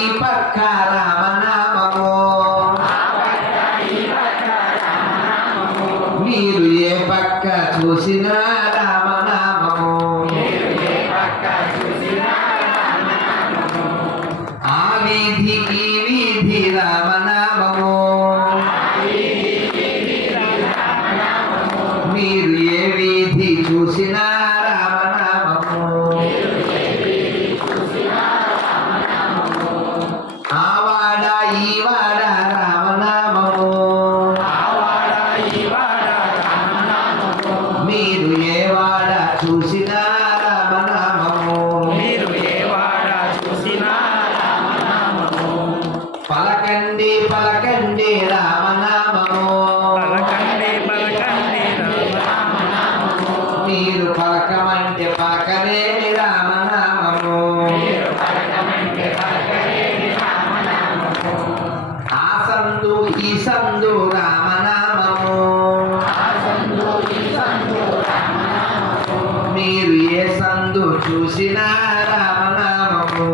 ఈ పక్క రామనామము మీరు ఏ పక్క చూసినా రామనామము. ఆ వీధి ఈ వీధి రామనామము. మీరు ఏ వీధి చూసినా మీరు ఏ వాడ చూసినా రామనామము మీరు ఏ వాడ చూసినా పలకండి పలకండి రామనామము. పలకండి పలకండి రామనామము. మీరు పలకమంటే పలకలేని రామనామము. ఆ సందు ఈ సందు రామనామము మీరు ఏ సందు చూసినా రామనామము.